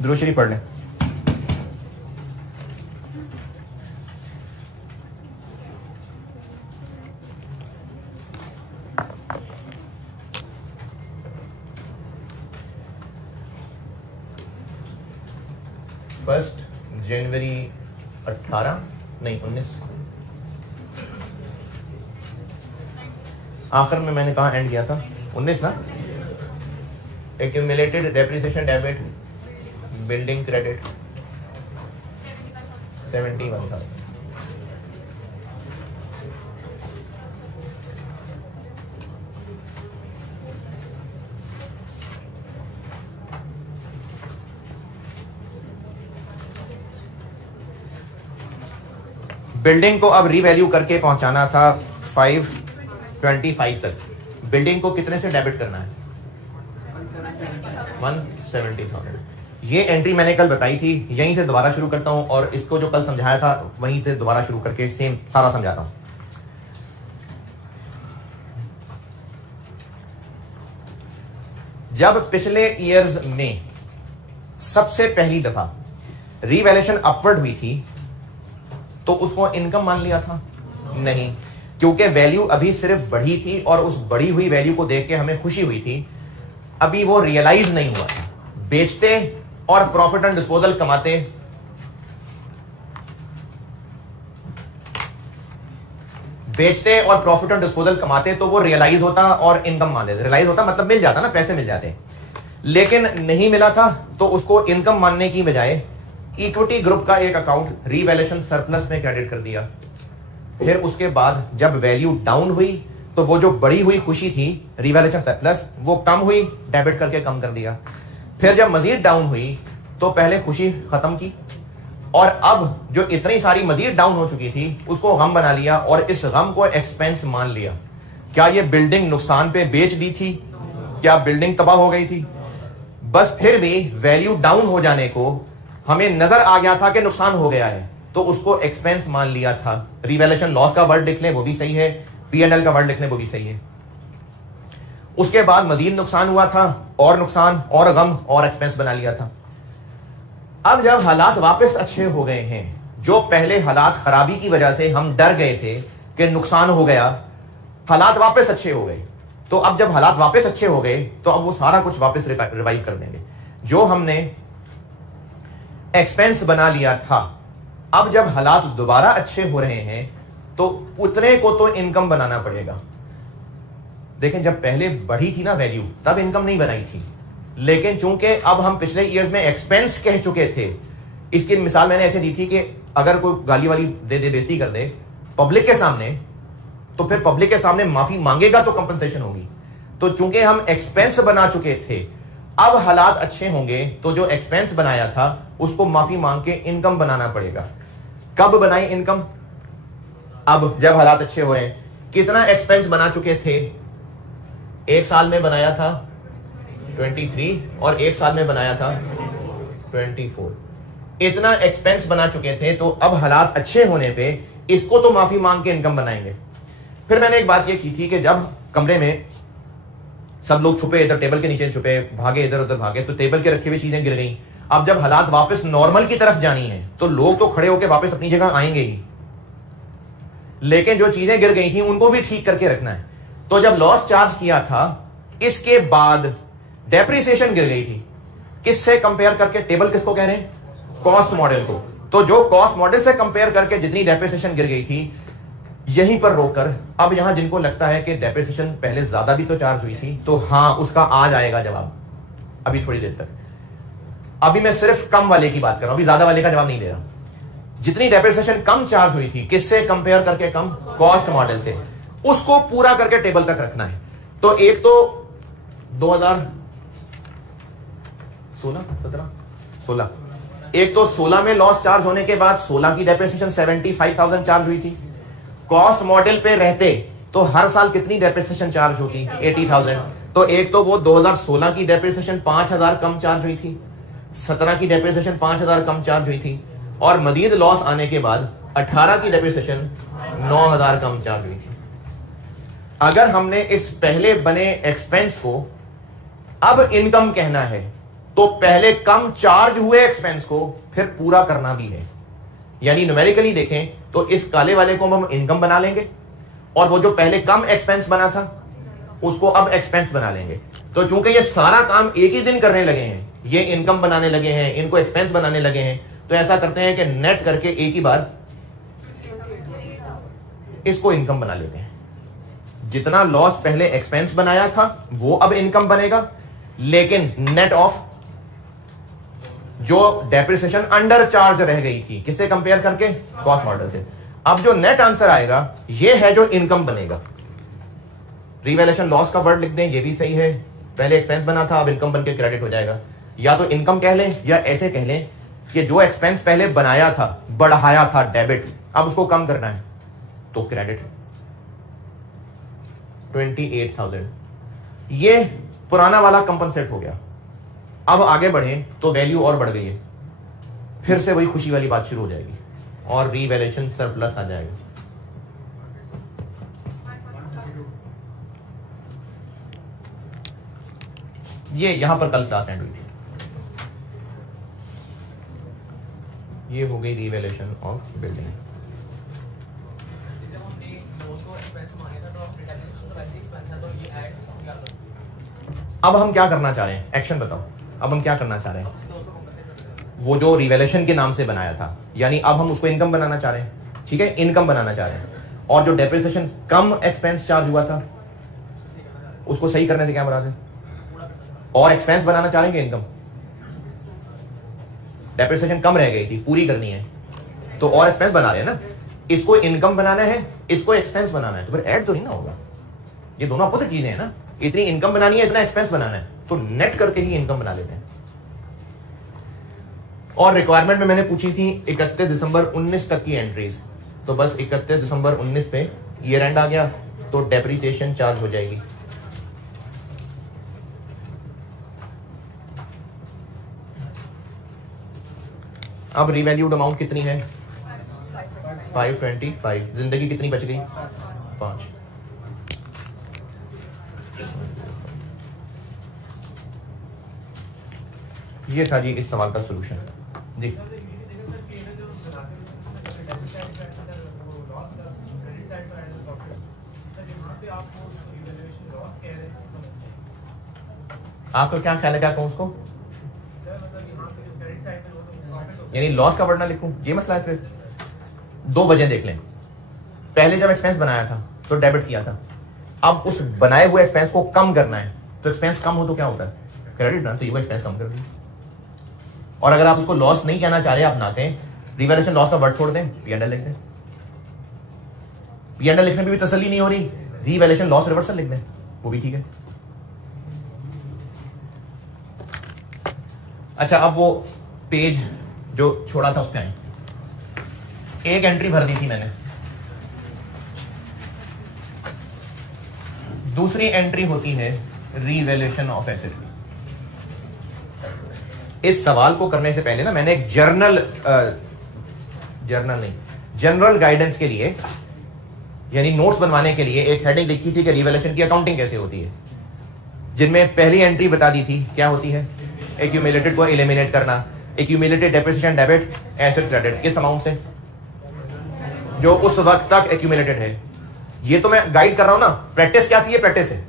दुरूद शरीफ पढ़ लें। फर्स्ट जनवरी 18 नहीं 19 आखिर में मैंने कहा एंड किया था 19 ना। Accumulated depreciation debit building credit 71,000। Building को अब रीवैल्यू करके पहुंचाना था 525 तक। बिल्डिंग को कितने से डेबिट करना है? 170,000। ये एंट्री मैंने कल बताई थी, यहीं से दोबारा शुरू करता हूं और इसको जो कल समझाया था वहीं से दोबारा शुरू करके सेम सारा समझाता हूं। जब पिछले ईयर्स में सबसे पहली दफा रीवैल्यूएशन अपवर्ड हुई थी तो उसको इनकम मान लिया था? नहीं, क्योंकि वैल्यू अभी सिर्फ बढ़ी थी और उस बढ़ी हुई वैल्यू को देख के हमें खुशी हुई थी, अभी वो रियलाइज नहीं हुआ था। बेचते और प्रॉफिट एंड डिस्पोजल कमाते, बेचते और प्रॉफिट एंड डिस्पोजल कमाते तो वो रियलाइज होता और इनकम मान लेते। रियलाइज होता मतलब मिल जाता ना, पैसे मिल जाते, लेकिन नहीं मिला था तो उसको इनकम मानने की बजाय इक्विटी ग्रुप का एक अकाउंट रीवैल्यूएशन सरप्लस में क्रेडिट कर दिया। फिर उसके बाद जब वैल्यू डाउन हुई तो वो जो बढ़ी हुई खुशी थी रीवैल्यूएशन सरप्लस वो कम हुई, डेबिट करके कम कर दिया। फिर जब मजीद डाउन हुई तो पहले खुशी खत्म की और अब जो इतनी सारी मजीद डाउन हो चुकी थी उसको गम बना लिया और इस गम को एक्सपेंस मान लिया। क्या ये बिल्डिंग नुकसान पे बेच दी थी? क्या बिल्डिंग तबाह हो गई थी? बस फिर भी वैल्यू डाउन हो जाने को हमें नजर आ गया था कि नुकसान हो गया है तो उसको एक्सपेंस मान लिया था। रिवैल्यूएशन लॉस का वर्ड लिख लें वो भी सही है, P&L का वर्ड लिख लें वो भी सही है। उसके बाद मजीद नुकसान हुआ था और नुकसान और गम और एक्सपेंस बना लिया था। अब जब हालात वापस अच्छे हो गए हैं, जो पहले हालात खराबी की वजह से हम डर गए थे कि नुकसान हो गया, हालात वापस अच्छे हो गए, तो अब जब हालात वापस अच्छे हो गए तो अब वो सारा कुछ वापस रिवाइव कर देंगे जो हमने एक्सपेंस बना लिया था। अब जब हालात दोबारा अच्छे हो रहे हैं तो उतने को तो इनकम बनाना पड़ेगा। देखें, जब पहले बढ़ी थी ना वैल्यू तब इनकम नहीं बनाई थी, लेकिन चूंकि अब हम पिछले ईयर्स में एक्सपेंस कह चुके थे। इसकी मिसाल मैंने ऐसे दी थी कि अगर कोई गाली वाली दे दे, बेइज्जती कर दे पब्लिक के सामने, तो फिर पब्लिक के सामने माफी मांगेगा तो कंपनसेशन होगी। तो चूंकि हम एक्सपेंस बना चुके थे, अब हालात अच्छे होंगे तो जो एक्सपेंस बनाया था उसको माफी मांग के इनकम बनाना पड़ेगा। कब बनाए इनकम? अब जब हालात अच्छे हो रहे हैं। कितना एक्सपेंस बना चुके थे? एक साल में बनाया था 23 और एक साल में बनाया था 24। इतना एक्सपेंस बना चुके थे तो अब हालात अच्छे होने पे इसको तो माफी मांग के इनकम बनाएंगे। फिर मैंने एक बात ये की थी कि जब कमरे में सब लोग छुपे, इधर टेबल के नीचे छुपे, भागे इधर उधर भागे, तो टेबल के रखी हुई चीजें गिर गई। अब जब हालात वापस नॉर्मल की तरफ जानी है तो लोग तो खड़े होकर वापस अपनी जगह आएंगे ही, लेकिन जो चीजें गिर गई थी उनको भी ठीक करके रखना है। तो जब लॉस चार्ज किया था इसके बाद डेप्रिसिएशन गिर गई थी। किससे कंपेयर करके? टेबल किसको कह रहे हैं? कॉस्ट मॉडल को। तो जो कॉस्ट मॉडल से कंपेयर करके जितनी डेप्रिसिएशन गिर गई थी यहीं पर रोककर अब यहां जिनको लगता है कि डेप्रिसिएशन पहले ज्यादा भी तो चार्ज हुई थी, तो हां उसका आ जाएगा जवाब अभी थोड़ी देर तक। अभी मैं सिर्फ कम वाले की बात कर रहा हूं, अभी ज्यादा वाले का जवाब नहीं दे रहा। जितनी डेप्रिसिएशन कम चार्ज हुई थी, किससे कंपेयर करके कम? कॉस्ट मॉडल से। उसको पूरा करके टेबल तक रखना है। तो एक तो 2016 एक तो 16 में लॉस चार्ज होने के बाद 16 की डेप्रिसिएशन 75,000 चार्ज हुई थी। कॉस्ट मॉडल पे रहते तो हर साल कितनी डेप्रिसिएशन चार्ज होती? 80,000। तो एक तो वो 2016 की डेप्रिसिएशन 5,000 कम चार्ज हुई थी, 17 की डेप्रिसिएशन 5,000 कम चार्ज हुई थी, और मजीद लॉस आने के बाद 18 की डेप्रिसिएशन 9,000 कम चार्ज हुई थी। अगर हमने इस पहले बने एक्सपेंस को अब इनकम कहना है तो पहले कम चार्ज हुए एक्सपेंस को फिर पूरा करना भी है। यानी न्यूमेरिकली देखें तो इस काले वाले को हम इनकम बना लेंगे और वो जो पहले कम एक्सपेंस बना था उसको अब एक्सपेंस बना लेंगे। तो चूंकि ये सारा काम एक ही दिन करने लगे हैं, ये इनकम बनाने लगे हैं, इनको एक्सपेंस बनाने लगे हैं, तो ऐसा करते हैं कि नेट करके एक ही बार इसको इनकम बना लेते हैं। जितना लॉस पहले एक्सपेंस बनाया था वो अब इनकम बनेगा, लेकिन नेट ऑफ जो डेप्रिसिएशन अंडर चार्ज रह गई थी किससे कंपेयर करके, कॉस्ट मॉडल से। अब जो नेट आंसर आएगा ये है जो इनकम बनेगा। रिवैल्यूएशन लॉस का वर्ड लिख दें, ये भी सही है, पहले एक्सपेंस बना था अब इनकम बनके क्रेडिट हो जाएगा। या तो इनकम कह लें या ऐसे कह लें कि जो एक्सपेंस पहले बनाया था, बढ़ाया था डेबिट, अब उसको कम करना है तो क्रेडिट 28,000। ये पुराना वाला कंपनसेट हो गया। अब आगे बढ़े तो वैल्यू और बढ़ गई है, फिर से वही खुशी वाली बात शुरू हो जाएगी और रीवैल्यूएशन सरप्लस आ जाएगा। ये यहां पर कल क्लास एंड हुई थी। ये हो गई रीवैल्यूएशन ऑफ बिल्डिंग। अब हम क्या करना चाह रहे हैं, एक्शन बताओ। अब हम क्या करना चाह रहे हैं, वो जो रिवैल्यूएशन के नाम से बनाया था, यानी अब हम उसको इनकम बनाना चाह रहे हैं। ठीक है, इनकम बनाना चाह रहे हैं। और जो डेप्रिसिएशन कम एक्सपेंस चार्ज हुआ था उसको सही करने से क्या मुराद है, और एक्सपेंस बनाना चाह रहे हैं कि इनकम। डेप्रिसिएशन कम रह गई थी, पूरी करनी है तो और एक्सपेंस बना रहे हैं ना। इसको इनकम बनाना है, इसको एक्सपेंस बनाना है, तो फिर ऐड तो नहीं ना होगा। ये दोनों अपोजिट चीजें हैं ना। इतनी इनकम बनानी है, इतना एक्सपेंस बनाना है, तो नेट करके ही इनकम बना लेते हैं। और रिक्वायरमेंट में मैंने पूछी थी 31 दिसंबर 19 तक की एंट्रीज, तो बस 31 दिसंबर 19 पे ईयर एंड आ गया तो डेप्रिसिएशन चार्ज हो जाएगी। अब रीवैल्यूड अमाउंट कितनी है, 525। जिंदगी कितनी बच गई, 5। ये था जी इस सवाल का सलूशन जी। आपका क्या ख्याल है, क्या कहूं उसको, यानी लॉस का वर्ड ना लिखूं, ये मसला है। फिर दो वजह देख लें। पहले जब एक्सपेंस बनाया था तो डेबिट किया था, अब उस बनाए हुए एक्सपेंस को कम करना है, तो एक्सपेंस कम हो तो क्या होता है, क्रेडिट ना, तो ये एक्सपेंस कम कर दिया। और अगर आप उसको लॉस नहीं कहना चाह रहे, आप ना कहें, रिवैल्यूएशन लॉस का वर्ड छोड़ दें, P&L लिख दें। P&L लिखने में भी तसल्ली नहीं हो रही, रिवैल्यूएशन लॉस रिवर्सल लिख दें, वो भी ठीक है। अच्छा, अब वो पेज जो छोड़ा था उस पे आए। एक एंट्री भर दी थी मैंने, दूसरी एंट्री होती है रीवैल्यूएशन ऑफ एसेट। इस सवाल को करने से पहले ना मैंने एक जनरल गाइडेंस के लिए, यानी नोट्स बनवाने के लिए एक हेडिंग लिखी थी कि रीवैल्यूएशन की अकाउंटिंग कैसे होती है, जिनमें पहली एंट्री बता दी थी क्या होती है, एक्यूमुलेटेड को एलिमिनेट करना, accumulated depreciation debit asset credit, किस अमाउंट से, जो उस वक्त तक एक्यूमुलेटेड है। ये तो मैं गाइड कर रहा हूं ना, प्रैक्टिस क्या थी, ये प्रैक्टिस है,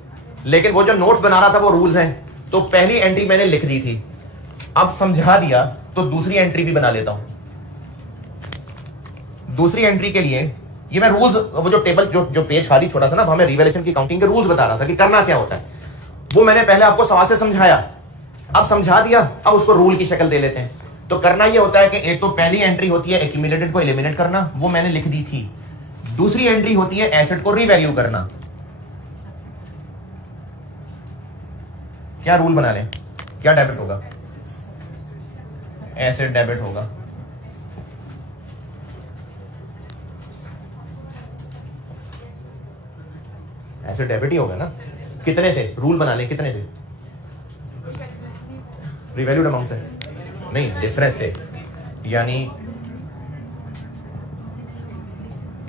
लेकिन वो जो नोट्स बना रहा था वो रूल्स हैं। तो पहली एंट्री मैंने लिख दी थी, अब समझा दिया तो दूसरी एंट्री भी बना लेता हूं। दूसरी एंट्री के लिए ये मैं रूल्स, वो जो टेबल जो पेज खाली छोड़ा था ना, हमें रिवैल्यूएशन की काउंटिंग के रूल्स बता रहा था कि करना क्या होता है, वो मैंने पहले आपको सवाल से समझाया, अब समझा दिया, अब उसको रूल की शक्ल दे लेते हैं। तो करना ये होता है कि एक तो पहली एंट्री होती है एक्यूमुलेटेड को एलिमिनेट करना, वो मैंने लिख दी थी। दूसरी एंट्री होती है एसेट को रीवैल्यू करना। क्या रूल बना लें, क्या डेबिट होगा, एसेट डेबिट होगा। एसेट डेबिट ही होगा ना, कितने से, रूल बना लें कितने से, रिवैल्यूड अमाउंट से नहीं, डिफरेंस से, यानी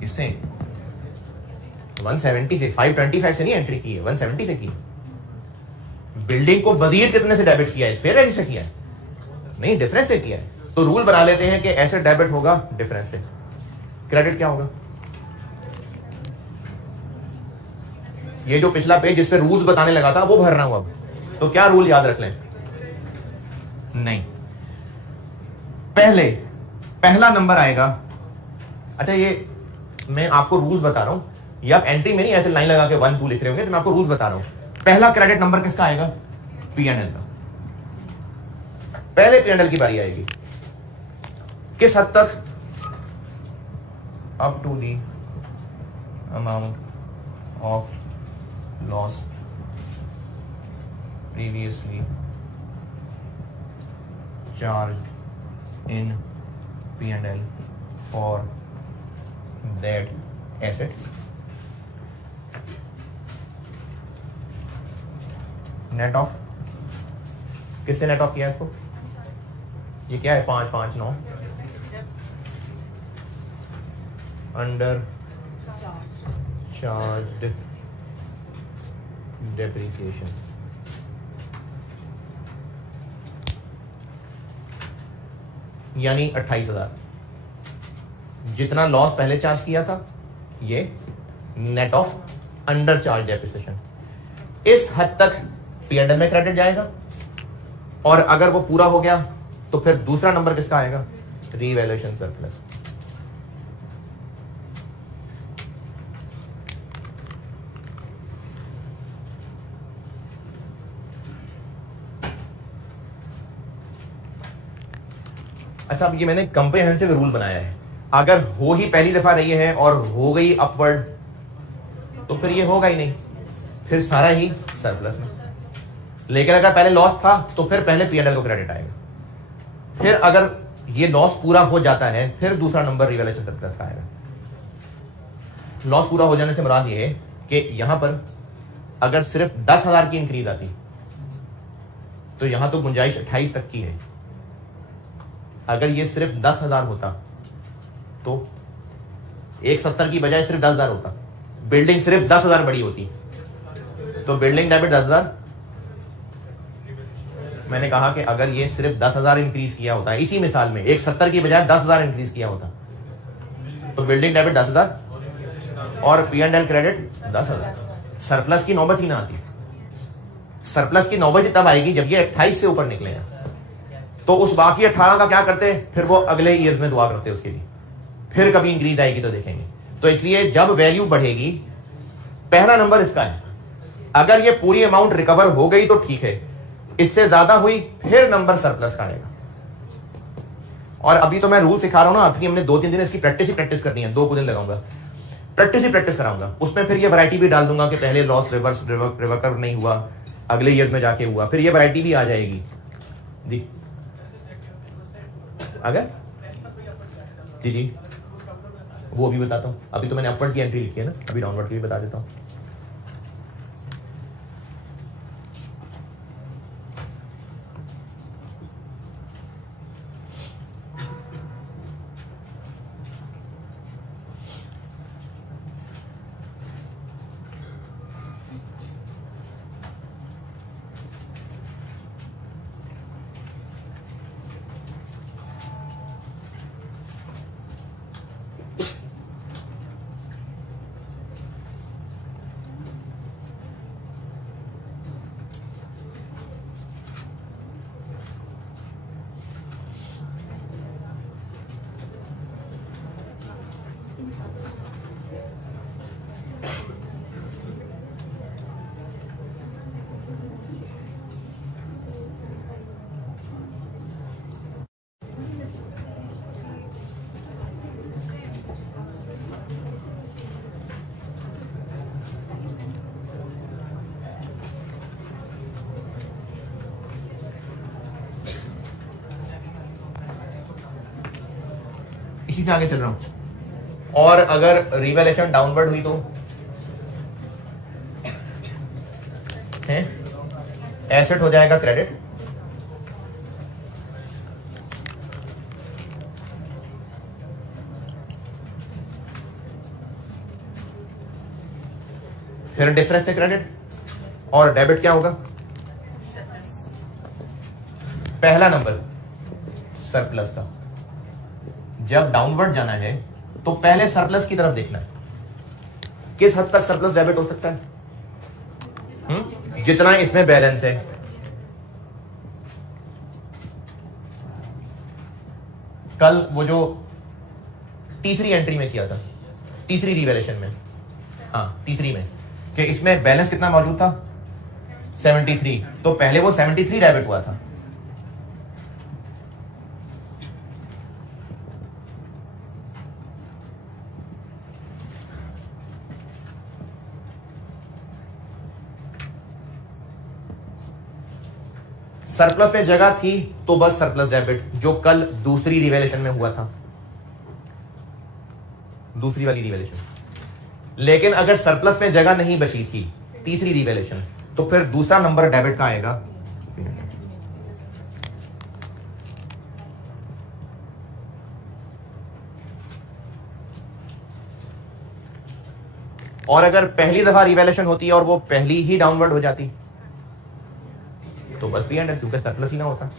इससे 170 से, 525 से नहीं एंट्री की है, 170 से की। बिल्डिंग को मजीद कितने से डेबिट किया है, फेयर वैल्यू से किया है? नहीं, डिफरेंस से किया है। तो रूल बना लेते हैं कि एसेट डेबिट होगा डिफरेंस से, क्रेडिट क्या होगा? ये जो पिछला पेज जिस पे रूल्स बताने लगा था वो भरना हूं अब। तो क्या रूल याद रख लें? नहीं, पहला नंबर आएगा। अच्छा, ये मैं आपको रूल्स बता रहा हूं, ये आप एंट्री में नहीं ऐसे लाइन लगा के 1 2 लिख रहे होंगे, तो मैं आपको रूल्स बता रहा हूं। पहला क्रेडिट नंबर किसका आएगा? P&L का। पहले P&L की बारी आएगी। किस हद तक? Up to the amount of loss previously charge in P&L for that asset. Net off, किससे नेट ऑफ किया है इसको? ये क्या है? 5 5 9 अंडर चार्ज डेप्रिसिएशन। यानी 28,000 जितना लॉस पहले चार्ज किया था, ये net of under charge depreciation. इस हद तक P&L में क्रेडिट जाएगा, और अगर वो पूरा हो गया तो फिर दूसरा नंबर किसका आएगा? Revaluation surplus. अच्छा, अब ये मैंने कंप्रिहेंसिव रूल बनाया है। अगर हो ही पहली दफा रही है और हो गई अपवर्ड, तो फिर ये होगा ही नहीं, फिर सारा ही सरप्लस में। लेकिन अगर पहले लॉस था तो फिर पहले P&L को क्रेडिट आएगा, फिर अगर ये लॉस पूरा हो जाता है फिर दूसरा नंबर रिवैल्यूएशन सरप्लस का आएगा। लॉस पूरा हो जाने से मुराद ये है कि यहां पर अगर सिर्फ 10,000 की इंक्रीज आती तो यहां तो गुंजाइश 28 तक की है। अगर ये सिर्फ 10,000 होता तो 170 की बजाय सिर्फ 10,000 होता। बिल्डिंग सिर्फ 10,000 बड़ी होती तो बिल्डिंग डेबिट 10,000। मैंने कहा कि अगर ये सिर्फ 10,000 इंक्रीज किया होता है, इसी मिसाल में 170 की बजाय 10,000 इंक्रीज किया होता तो बिल्डिंग डेबिट 10,000 और P&L क्रेडिट 10,000। सरप्लस की नौबत ही ना आती। सरप्लस की नौबत ही तब आएगी जब ये 28 से ऊपर निकलेगा। तो उस बाकी 18 का क्या करते, फिर वो अगले ईयर्स में दुआ करते उसके लिए, फिर कभी इंक्रीज आएगी तो देखेंगे। तो इसलिए जब वैल्यू बढ़ेगी, पहला नंबर इसका है। अगर ये पूरी अमाउंट रिकवर हो गई तो ठीक है, इससे ज्यादा हुई फिर नंबर सरप्लस का आएगा। और अभी तो मैं रूल सिखा रहा हूं ना, अभी हमने 2-3 दिन इसकी प्रैक्टिस ही प्रैक्टिस करनी है। 2 दिन लगाऊंगा, प्रैक्टिस ही प्रैक्टिस कराऊंगा। उसमें फिर ये वैरायटी भी डाल दूंगा कि पहले लॉस रिवर्स नहीं हुआ, अगले ईयर में जाके हुआ, फिर ये वैरायटी भी आ जाएगी। जी अगर जी जी वो भी बताता हूं। अभी तो मैंने अपवर्ड की एंट्री लिखी है ना, अभी डाउनवर्ड की भी बता देता हूं। इसी से आगे चल रहा हूं। और अगर रिवैल्यूएशन डाउनवर्ड हुई तो है एसेट हो जाएगा क्रेडिट, फिर डिफरेंस से क्रेडिट, और डेबिट क्या होगा? पहला नंबर सरप्लस का, जब डाउनवर्ड जाना है तो पहले सरप्लस की तरफ देखना है। किस हद तक सरप्लस डेबिट हो सकता है? जितना इसमें बैलेंस है। कल वो जो तीसरी एंट्री में किया था, तीसरी रिवैल्यूएशन में, हाँ तीसरी में, कि इसमें बैलेंस कितना मौजूद था 73, तो पहले वो 73 डेबिट हुआ था। सरप्लस पे जगह थी तो बस सरप्लस डेबिट, जो कल दूसरी रिवैल्यूएशन में हुआ था, दूसरी वाली रिवैल्यूएशन। लेकिन अगर सरप्लस पे जगह नहीं बची थी तीसरी रिवैल्यूएशन, तो फिर दूसरा नंबर डेबिट का आएगा। और अगर पहली दफा रिवैल्यूएशन होती और वो पहली ही डाउनवर्ड हो जाती तो बस भी एंड है, क्योंकि सरप्लस ही ना होता।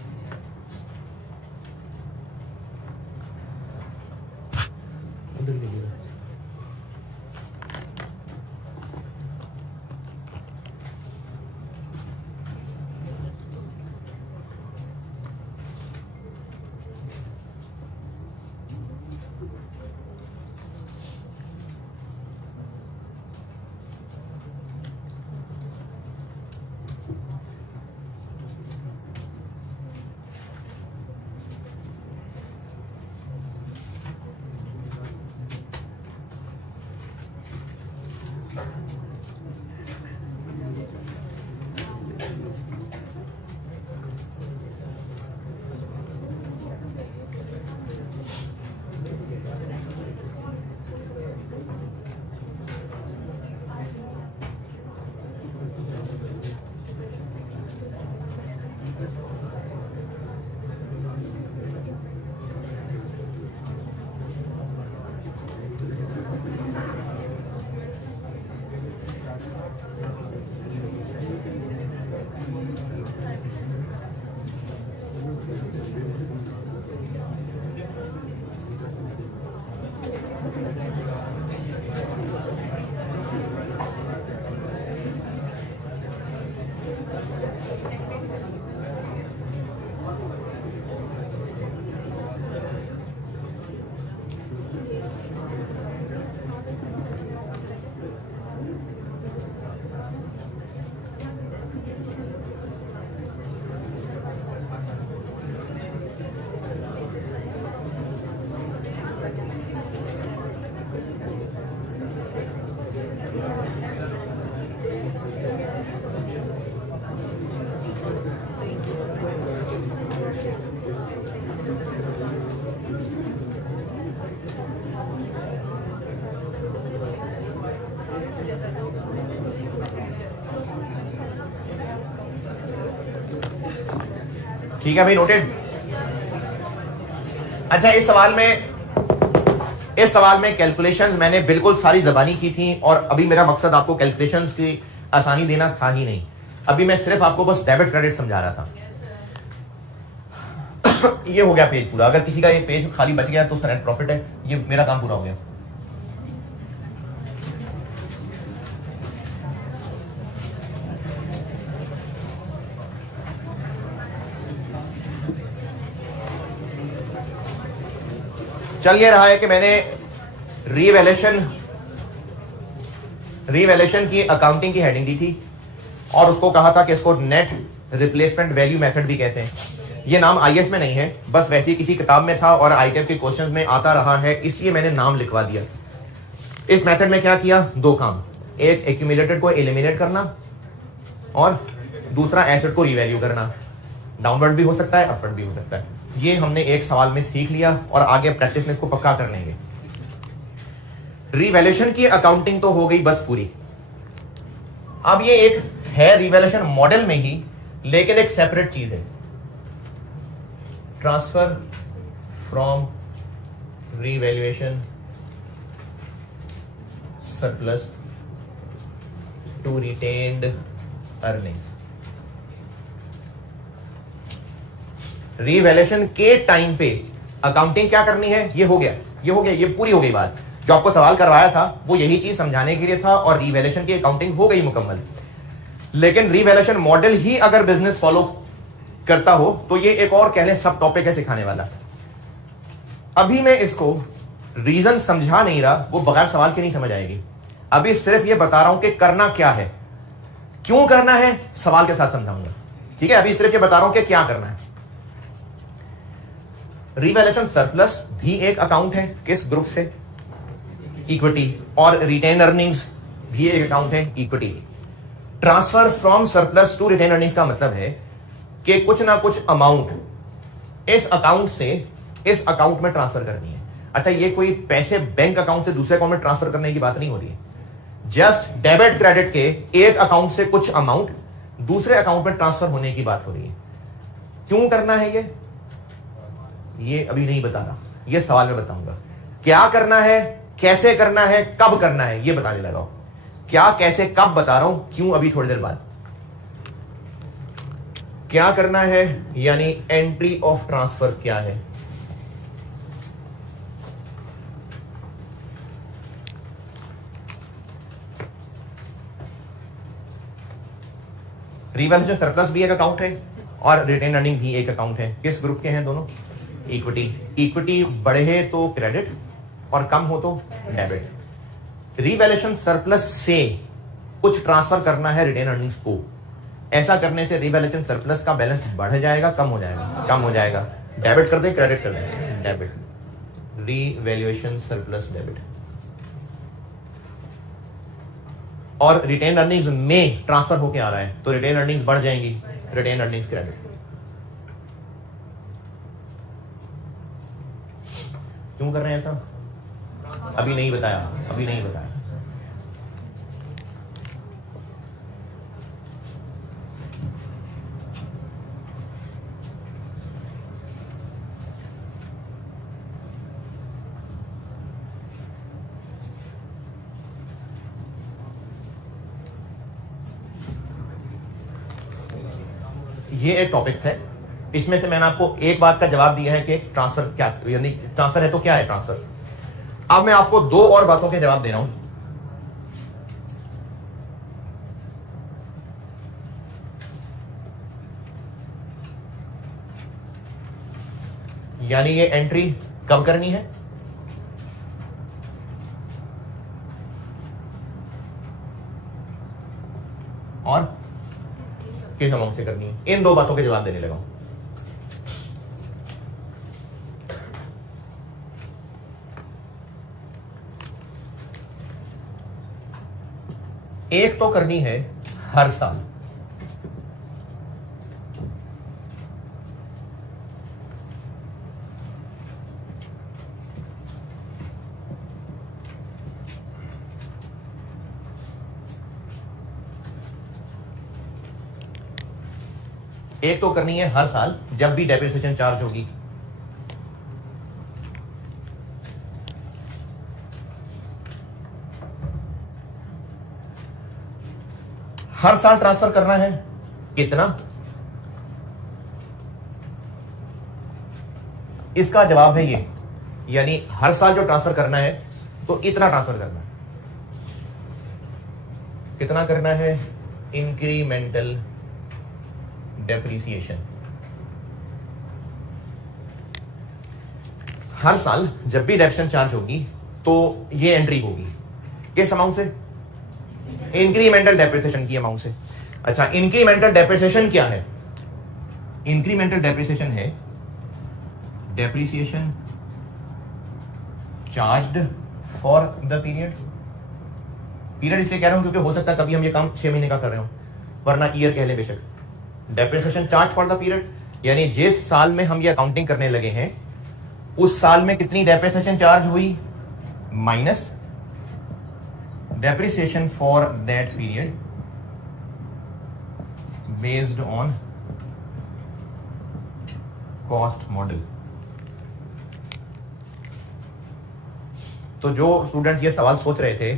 ठीक है भाई, नोटेड। अच्छा, इस सवाल में कैलकुलेशंस मैंने बिल्कुल सारी ज़बानी की थी, और अभी मेरा मकसद आपको कैलकुलेशंस की आसानी देना था ही नहीं। अभी मैं सिर्फ आपको बस डेबिट क्रेडिट समझा रहा था। ये हो गया पेज पूरा। अगर किसी का ये पेज खाली बच गया तो उसका नेट प्रॉफिट है। ये मेरा काम पूरा हो गया। चल ये रहा है कि मैंने रीवैल्यूएशन की अकाउंटिंग की हेडिंग दी थी और उसको कहा था कि इसको नेट रिप्लेसमेंट वैल्यू मेथड भी कहते हैं। ये नाम आईएएस में नहीं है, बस वैसे किसी किताब में था और आईटेप के क्वेश्चंस में आता रहा है, इसलिए मैंने नाम लिखवा दिया। इस मेथड में क्या किया? दो काम, एक एक्यूमुलेटेड को एलिमिनेट करना और दूसरा एसेट को रीवैल्यू करना। डाउनवर्ड भी हो सकता है, अपवर्ड भी हो सकता है। ये हमने एक सवाल में सीख लिया और आगे प्रैक्टिस में इसको पक्का कर लेंगे। रीवैल्यूएशन की अकाउंटिंग तो हो गई बस पूरी। अब ये एक है रीवैल्यूएशन मॉडल में ही, लेकिन एक सेपरेट चीज है। Transfer from revaluation surplus to retained earnings. Revaluation के टाइम पे अकाउंटिंग क्या करनी है, ये हो गया, ये पूरी हो गई बात। जो आपको सवाल करवाया था वो यही चीज समझाने के लिए था, और रीवैल्यूएशन की अकाउंटिंग हो गई मुकम्मल। लेकिन रीवैल्यूएशन मॉडल ही अगर बिजनेस फॉलो करता हो तो ये एक और कह लें सब टॉपिक है सिखाने वाला। अभी मैं इसको रीजन समझा नहीं रहा, वो बगैर सवाल के नहीं समझ आएगी। अभी सिर्फ ये बता रहा हूं कि करना क्या है, क्यों करना है, सवाल के साथ समझाऊंगा। ठीक है, अभी सिर्फ ये बता रहा हूं कि क्या करना है। रीवैल्यूएशन सरप्लस भी एक अकाउंट है, किस ग्रुप से, इक्विटी। और रिटेन अर्निंग्स भी एक अकाउंट है, equity. Transfer from surplus to retain earnings का मतलब है कि कुछ ना कुछ अमाउंट इस अकाउंट से इस अकाउंट में ट्रांसफर करनी है। अच्छा, ये कोई पैसे बैंक अकाउंट से दूसरे अकाउंट में ट्रांसफर करने की बात नहीं हो रही है, जस्ट डेबिट क्रेडिट के एक अकाउंट से कुछ अमाउंट दूसरे अकाउंट में ट्रांसफर होने की बात हो रही है। क्यों करना है ये अभी नहीं बता रहा, ये सवाल में बताऊंगा। क्या करना है, कैसे करना है, कब करना है, ये बताने लगा हूं। क्या, कैसे, कब बता रहा हूं, क्यों अभी थोड़ी देर बाद। क्या करना है यानी एंट्री ऑफ ट्रांसफर क्या है। रीवैल्यूएशन सरप्लस भी एक अकाउंट है और रिटेन अर्निंग भी एक अकाउंट है। किस ग्रुप के हैं दोनों, इक्विटी। इक्विटी बढ़े तो क्रेडिट और कम हो तो डेबिट। रीवैल्यूएशन सरप्लस से कुछ ट्रांसफर करना है रिटेन अर्निंग्स को। ऐसा करने से रीवैल्यूएशन सरप्लस का बैलेंस बढ़ जाएगा, कम हो जाएगा, कम हो जाएगा। डेबिट कर दे, क्रेडिट कर दे, डेबिट। Revaluation surplus debit. और रिटेन अर्निंग्स में ट्रांसफर होके आ रहा है तो रिटेन अर्निंग्स बढ़ जाएंगी, रिटेन अर्निंग्स क्रेडिट। क्यों कर रहे हैं ऐसा, अभी नहीं बताया, अभी नहीं बताया। ये एक टॉपिक है, इसमें से मैंने आपको एक बात का जवाब दिया है कि ट्रांसफर क्या, यानी ट्रांसफर है तो क्या है ट्रांसफर। अब मैं आपको दो और बातों के जवाब दे रहा हूं। यानी ये एंट्री कब करनी है, और किस अमाउंट से करनी है। इन दो बातों के जवाब देने लगा हूं। एक तो करनी है हर साल, एक तो करनी है हर साल जब भी डेप्रिसिएशन चार्ज होगी। हर साल ट्रांसफर करना है, कितना, इसका जवाब है ये। यानी हर साल जो ट्रांसफर करना है तो इतना ट्रांसफर करना है। कितना करना है, इंक्रीमेंटल डेप्रिसिएशन। हर साल जब भी डेप्रिसिएशन चार्ज होगी तो ये एंट्री होगी किस अमाउंट से, इंक्रीमेंटल डेप्रिसिएशन की अमाउंट से। अच्छा, इंक्रीमेंटल डेप्रिसिएशन क्या है, इंक्रीमेंटल डेप्रिसिएशन है depreciation charged for the period. Period इसलिए कह रहा हूं क्योंकि हो सकता है कभी हम ये काम 6 महीने का कर रहे हो, वरना ईयर कह ले बेशक। Depreciation charge for the period यानी जिस साल में हम ये अकाउंटिंग करने लगे हैं उस साल में कितनी डेप्रिसिएशन चार्ज हुई, minus depreciation for that period based on cost model. तो जो स्टूडेंट ये सवाल सोच रहे थे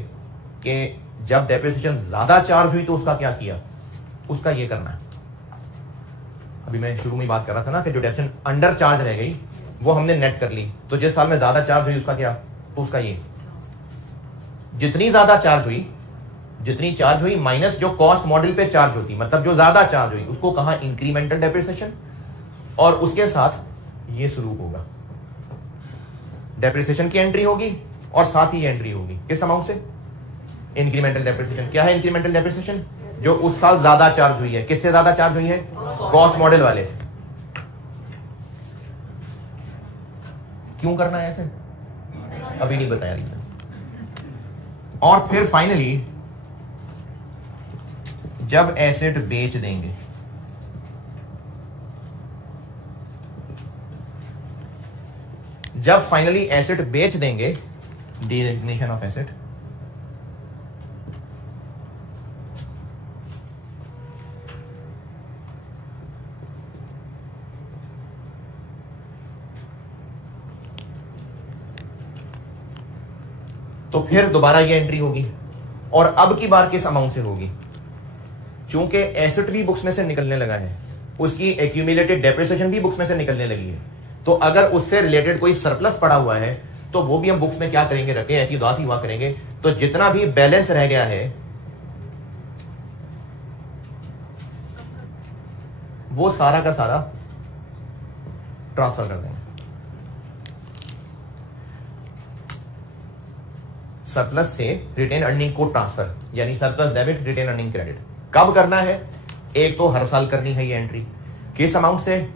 कि जब डेप्रिसिएशन ज्यादा चार्ज हुई तो उसका क्या किया, उसका ये करना है। अभी मैं शुरू में बात कर रहा था ना कि जो डेप्रिसिएशन अंडर चार्ज रह गई वो हमने नेट कर ली, तो जिस साल में ज्यादा चार्ज हुई उसका क्या, तो उसका ये जितनी ज्यादा चार्ज हुई, जितनी चार्ज हुई माइनस जो कॉस्ट मॉडल पे चार्ज होती, मतलब जो ज्यादा चार्ज हुई उसको कहा इंक्रीमेंटल डेप्रिसिएशन, और उसके साथ ये शुरू होगा डेप्रिसिएशन की एंट्री होगी और साथ ही ये एंट्री होगी किस अमाउंट से, इंक्रीमेंटल डेप्रिसिएशन। क्या है इंक्रीमेंटल डेप्रिसिएशन, जो उस साल ज्यादा चार्ज हुई है, किससे ज्यादा चार्ज हुई है, कॉस्ट मॉडल वाले से। क्यों करना है ऐसे अभी नहीं बताया रीजन। और फिर फाइनली जब एसेट बेच देंगे, जब फाइनली एसेट बेच देंगे, डिरेजिग्नेशन ऑफ एसेट, तो फिर दोबारा ये एंट्री होगी, और अब की बार किस अमाउंट से होगी, चूंकि एसेट भी बुक्स में से निकलने लगा है, उसकी एक्यूमुलेटेड डेप्रिसिएशन भी बुक्स में से निकलने लगी है, तो अगर उससे रिलेटेड कोई सरप्लस पड़ा हुआ है तो वो भी हम बुक्स में क्या करेंगे, रखें, ऐसी उदास ही हुआ करेंगे। तो जितना भी बैलेंस रह गया है वो सारा का सारा ट्रांसफर कर देंगे, सरप्लस से रिटेन अर्निंग को ट्रांसफर, यानी surplus debit retain earning credit. कब करना है, एक तो हर साल करनी है ये एंट्री, किस अमाउंट से,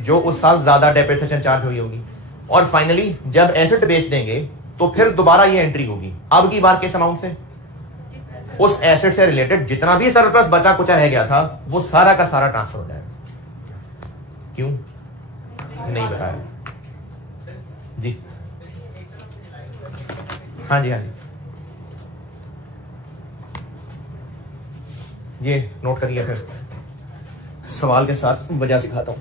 जो उस साल ज्यादा डेप्रिसिएशन चार्ज हुई होगी, और फाइनली जब एसेट बेच देंगे तो फिर दोबारा ये एंट्री होगी, अब की बार किस अमाउंट से, उस एसेट से रिलेटेड जितना भी सरप्लस बचा कुचा रह गया था वो सारा का सारा ट्रांसफर हो जाएगा। क्यों नहीं बताया जी, हाँ जी, हाँ जी, ये नोट करिए, फिर सवाल के साथ वजह सिखाता हूं।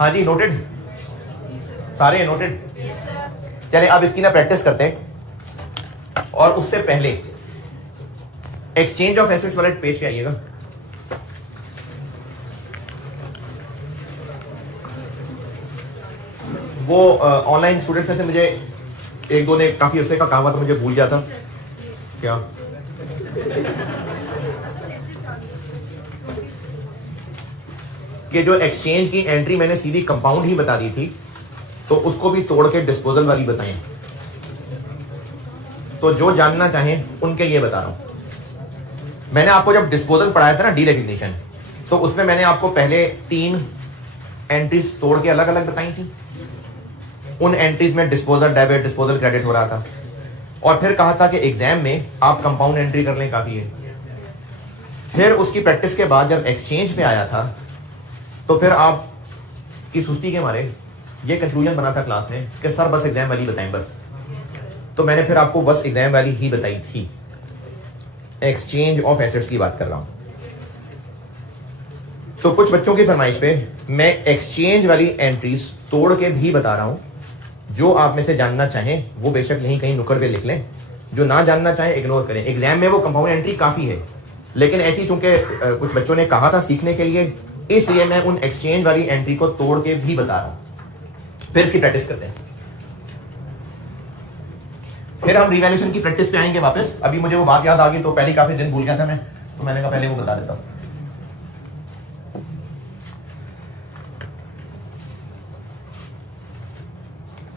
हाँ जी, नोटेड, सारे नोटेड। चले अब इसकी ना प्रैक्टिस करते हैं, और उससे पहले एक्सचेंज ऑफ एसेट्स वाले पेज पे आइएगा। वो ऑनलाइन स्टूडेंट्स में से मुझे एक दो ने काफी अरसे का कहा हुआ था, मुझे भूल गया था क्या, कि जो एक्सचेंज की एंट्री मैंने सीधी कंपाउंड ही बता दी थी, तो उसको भी तोड़ के डिस्पोजल वाली बताएं। तो जो जानना चाहें उनके लिए बता रहा हूं। मैंने आपको जब डिस्पोजल पढ़ाया था ना, डीरेकग्निशन, तो उसमें मैंने आपको पहले 3 एंट्रीज तोड़ के अलग अलग बताई थी। उन एंट्रीज में डिस्पोजल डेबिट, डिस्पोजल क्रेडिट हो रहा था, और फिर कहा था कि एग्जाम में आप कंपाउंड एंट्री कर लें, काफी है। फिर उसकी प्रैक्टिस के बाद जब एक्सचेंज पे आया था, तो फिर आप की सुस्ती के मारे ये कंक्लूजन बना था क्लास में कि सर बस एग्जाम वाली बताएं बस। तो मैंने फिर आपको बस एग्जाम वाली ही बताई थी। एक्सचेंज ऑफ एसेट्स की बात कर रहा हूं। तो कुछ बच्चों की फरमाइश पे मैं एक्सचेंज वाली एंट्रीज तोड़ के भी बता रहा हूं। जो आप में से जानना चाहें वो बेशक यहीं कहीं नुक्कड़ पे लिख लें, जो ना जानना चाहें इग्नोर करें। एग्जाम में वो कंपाउंड एंट्री काफी है, लेकिन ऐसी चूंकि कुछ बच्चों ने कहा था सीखने के लिए, इसलिए मैं उन एक्सचेंज वाली एंट्री को तोड़ के भी बता रहा हूं। फिर इसकी प्रैक्टिस करते हैं, फिर हम रिवैल्यूएशन की प्रैक्टिस पे आएंगे वापस। अभी मुझे वो बात याद आ गई, तो पहले काफी दिन भूल गया था मैं, तो मैंने कहा पहले वो बता देता हूं।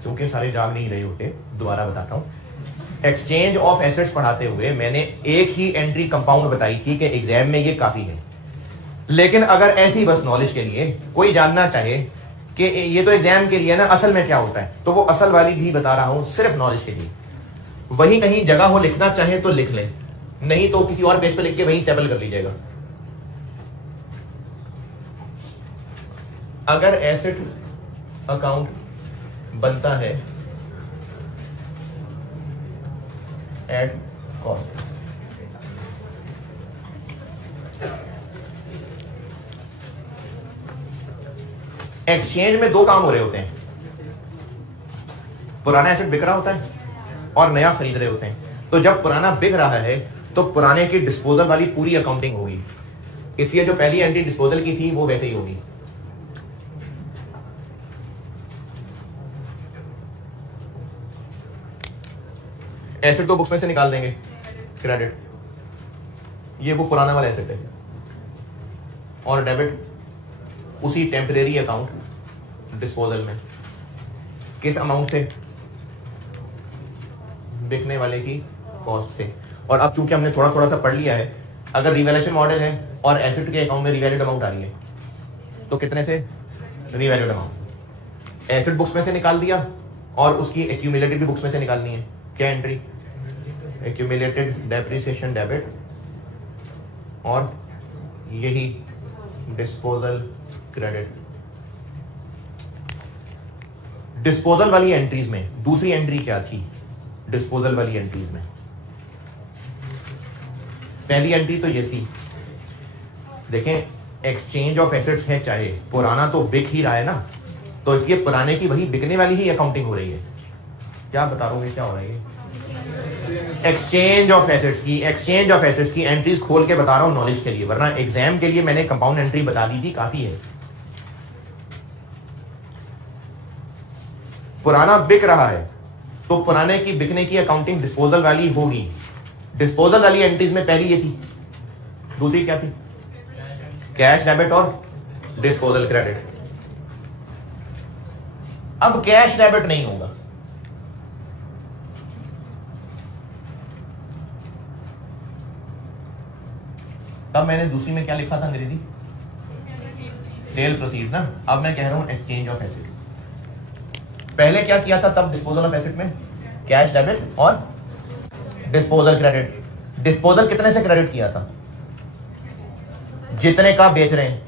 क्योंकि सारे जाग नहीं रहे होते, दोबारा बताता हूं। एक्सचेंज ऑफ एसेट्स पढ़ाते हुए मैंने एक ही एंट्री कंपाउंड बताई थी कि एग्जाम में ये काफी है। लेकिन अगर ऐसी बस नॉलेज के लिए कोई जानना चाहे कि ये तो एग्जाम के लिए ना, असल में क्या होता है, तो वो असल वाली भी बता रहा हूं सिर्फ नॉलेज के लिए। वही कहीं जगह हो लिखना चाहे तो लिख ले, नहीं तो किसी और पेज पे लिख के वहीं स्टेबल कर लीजिएगा। अगर एसेट अकाउंट बनता है एट कॉस्ट, एक्सचेंज में दो काम हो रहे होते हैं। पुराना एसेट बिक रहा होता है और नया खरीद रहे होते हैं। तो जब पुराना बिक रहा है तो पुराने की डिस्पोजल वाली पूरी अकाउंटिंग होगी, इसलिए जो पहली एंट्री डिस्पोजल की थी वो वैसे ही होगी। एसेट को बुक्स में से निकाल देंगे, क्रेडिट, ये वो पुराना वाला एसेट है, और डेबिट उसी टेम्परेरी अकाउंट डिस्पोजल में किस अमाउंट से, बिकने वाले की कॉस्ट से। और अब चूंकि हमने थोड़ा थोड़ा सा पढ़ लिया है, अगर रिवैल्यूएशन मॉडल है और एसेट के अकाउंट में रिवैल्यूड अमाउंट आ रही है तो कितने से, रिवैल्यूड अमाउंट। एसेट बुक्स में से निकाल दिया और उसकी एक्यूमुलेटेड भी बुक्स में से निकालनी है। क्या एंट्री, एक्यूमुलेटेड डेप्रिसिएशन डेबिट, और यही डिस्पोजल क्रेडिट। डिस्पोजल वाली एंट्रीज में दूसरी एंट्री क्या थी, डिस्पोजल वाली एंट्रीज में पहली एंट्री तो ये थी, देखें एक्सचेंज ऑफ एसेट्स है, चाहे पुराना तो बिक ही रहा है ना, तो इसलिए पुराने की वही बिकने वाली ही अकाउंटिंग हो रही है। क्या बता रहा हूं, क्या हो रहा है, एक्सचेंज ऑफ एसेट्स की, एक्सचेंज ऑफ एसेट्स की एंट्रीज खोल के बता रहा हूं नॉलेज के लिए, वरना एग्जाम के लिए मैंने कंपाउंड एंट्री बता दी थी, काफी है। पुराना बिक रहा है तो पुराने की बिकने की अकाउंटिंग डिस्पोजल वाली होगी। डिस्पोजल वाली एंट्रीज में पहली ये थी, दूसरी क्या थी, कैश डेबिट और डिस्पोजल क्रेडिट। अब कैश डेबिट नहीं होगा, तब मैंने दूसरी में क्या लिखा था अंग्रेजी, सेल प्रोसीड ना। अब मैं कह रहा हूं एक्सचेंज ऑफ एसेट। पहले क्या किया था तब डिस्पोजल ऑफ एसेट में, कैश डेबिट और डिस्पोजल क्रेडिट। डिस्पोजल कितने से क्रेडिट किया था, जितने का बेच रहे हैं।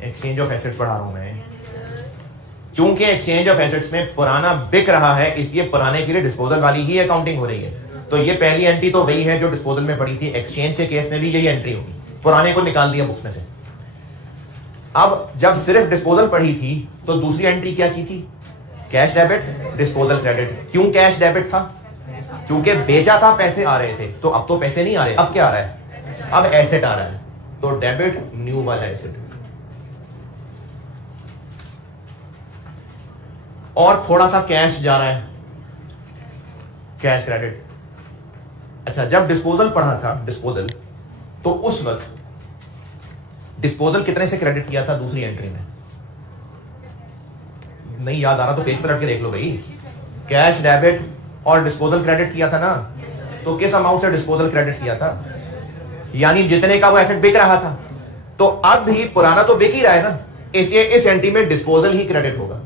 एक्सचेंज ऑफ एसेट्स पढ़ा रहा हूं मैं, चूंकि एक्सचेंज ऑफ एसेट्स में पुराना बिक रहा है इसलिए पुराने के लिए डिस्पोजल वाली ही अकाउंटिंग हो रही है। तो ये पहली एंट्री तो वही है जो डिस्पोजल में पड़ी थी। एक्सचेंज के केस में भी यही एंट्री होगी, पुराने को निकाल दिया बुक्स में से। अब जब सिर्फ डिस्पोजल पड़ी थी तो दूसरी एंट्री क्या की थी, कैश डेबिट डिस्पोजल क्रेडिट। क्यों कैश डेबिट था, क्योंकि बेचा था, पैसे आ रहे थे। तो अब तो पैसे नहीं आ रहे, अब क्या आ रहा है, अब एसेट आ रहा है, तो डेबिट न्यू वाला एसेट। और थोड़ा सा कैश जा रहा है, कैश क्रेडिट। अच्छा, जब डिस्पोजल पढ़ा था डिस्पोजल, तो उस वक्त डिस्पोजल कितने से क्रेडिट किया था दूसरी एंट्री में, नहीं याद आ रहा तो पेज पर रख के देख लो भाई। कैश डेबिट और डिस्पोजल क्रेडिट किया था ना, तो किस अमाउंट से डिस्पोजल क्रेडिट किया था, यानी जितने का वो एसेट बिक रहा था। तो अब भी पुराना तो बिक ही रहा है ना, इसलिए इस एंट्री में डिस्पोजल ही क्रेडिट होगा।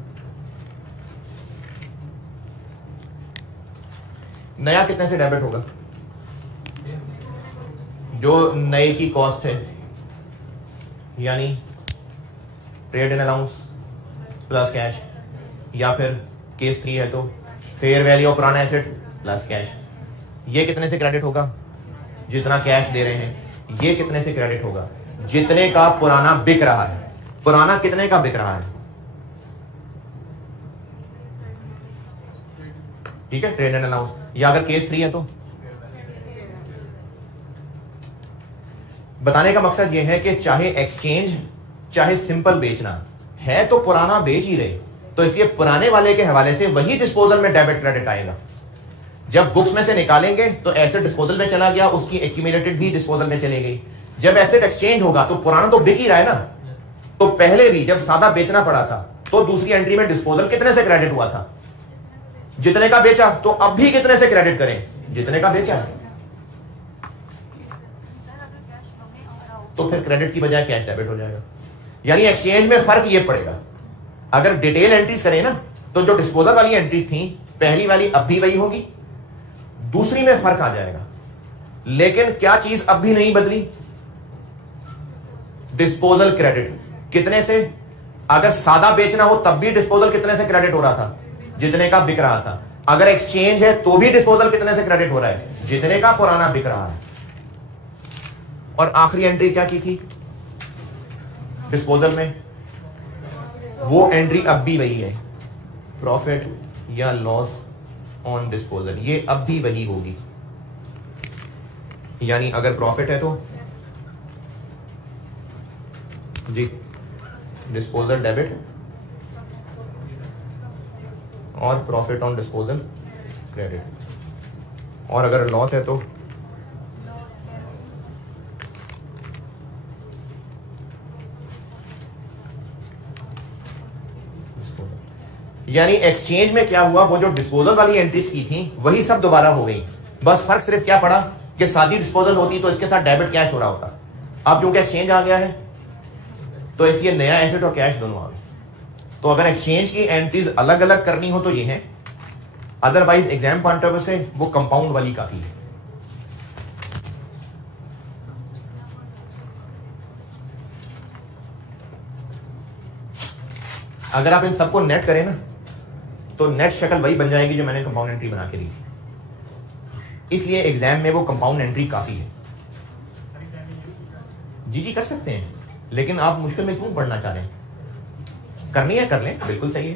नया कितने से डेबिट होगा, जो नए की कॉस्ट है, यानी trade in allowance plus cash, या फिर केस 3 है तो फेयर वैल्यू ऑफ पुराना एसेट प्लस कैश। ये कितने से क्रेडिट होगा? जितना कैश दे रहे हैं। ये कितने से क्रेडिट होगा? जितने का पुराना बिक रहा है। पुराना कितने का बिक रहा है? ठीक है, ट्रेड एंड अलाउंस। या अगर केस 3 है तो बताने का मकसद यह है कि चाहे एक्सचेंज चाहे सिंपल बेचना है तो पुराना बेच ही रहे, तो इसलिए पुराने वाले के हवाले से वही डिस्पोजल में डेबिट क्रेडिट आएगा। जब बुक्स में से निकालेंगे तो एसेट डिस्पोजल में चला गया, उसकी एक्यूमुलेटेड भी डिस्पोजल में चली गई। जब एसेट एक्सचेंज होगा तो पुराना तो बिक ही रहा है ना, तो पहले भी जब सादा बेचना पड़ा था तो दूसरी एंट्री में डिस्पोजल कितने से क्रेडिट हुआ था? जितने का बेचा। तो अब भी कितने से क्रेडिट करें? जितने का बेचा। तो फिर क्रेडिट की बजाय कैश डेबिट हो जाएगा। यानी एक्सचेंज में फर्क ये पड़ेगा। अगर डिटेल एंट्रीज करें ना तो जो डिस्पोजल वाली एंट्रीज थी पहली वाली अब भी वही होगी, दूसरी में फर्क आ जाएगा। लेकिन क्या चीज अब भी नहीं बदली? डिस्पोजल क्रेडिट कितने से? अगर सादा बेचना हो तब भी डिस्पोजल कितने से क्रेडिट हो रहा था? जितने का बिक रहा था। अगर एक्सचेंज है तो भी डिस्पोजल कितने से क्रेडिट हो रहा है? जितने का पुराना बिक रहा है। और आखिरी एंट्री क्या की थी डिस्पोजल में? वो एंट्री अब भी वही है, प्रॉफिट या लॉस ऑन डिस्पोजल। ये अब भी वही होगी। यानी अगर प्रॉफिट है तो जी डिस्पोजल डेबिट और प्रॉफिट ऑन डिस्पोजल क्रेडिट, और अगर लॉस है तो यानी एक्सचेंज में क्या हुआ, वो जो डिस्पोजल वाली एंट्रीज की थी वही सब दोबारा हो गई। बस फर्क सिर्फ क्या पड़ा कि सादी डिस्पोजल होती तो इसके साथ डेबिट कैश हो रहा होता। अब चूंकि एक्सचेंज आ गया है तो इसलिए नया एसेट और कैश दोनों आ गए। तो अगर एक्सचेंज की एंट्रीज अलग अलग करनी हो तो ये है, otherwise exam point of view से वो कंपाउंड वाली काफी है। अगर आप इन सबको नेट करें ना तो नेट शक्ल वही बन जाएगी जो मैंने कंपाउंड एंट्री बना के दी थी। इसलिए एग्जाम में वो कंपाउंड एंट्री काफी है। जी कर सकते हैं, लेकिन आप मुश्किल में क्यों पढ़ना चाह रहे हैं? करनी है कर लें, बिल्कुल सही है।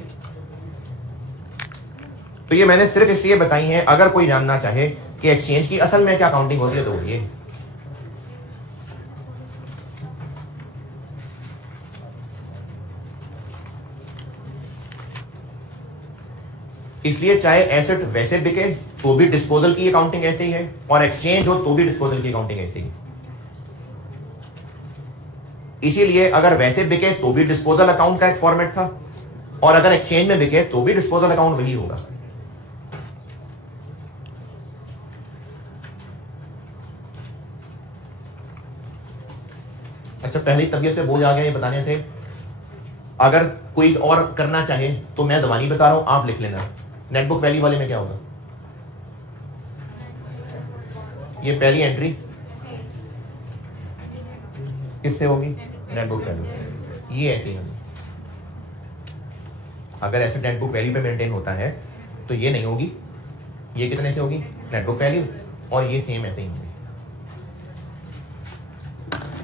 तो ये मैंने सिर्फ इसलिए बताई है, अगर कोई जानना चाहे कि एक्सचेंज की असल में क्या काउंटिंग होती है तो ये इसलिए चाहे एसेट वैसे बिके तो भी डिस्पोजल की अकाउंटिंग ऐसे ही है, और एक्सचेंज हो तो भी डिस्पोजल की अकाउंटिंग ऐसे ही। इसीलिए अगर वैसे बिके तो भी डिस्पोजल अकाउंट का एक फॉर्मेट था, और अगर एक्सचेंज में बिके तो भी डिस्पोजल अकाउंट वही होगा। अच्छा, पहली तबीयत पे बोझ आ गया ये बताने से। अगर कोई और करना चाहे तो मैं ज़बानी बता रहा हूं, आप लिख लेना। नेटबुक वैल्यू वाले में क्या होगा? ये पहली एंट्री किससे होगी? Net book value. ये ऐसी होगी। अगर ऐसे नेटबुक वैल्यू पे मेंटेन होता है तो ये नहीं होगी। ये कितने से होगी? Net book value. और ये सेम ऐसे ही होगी।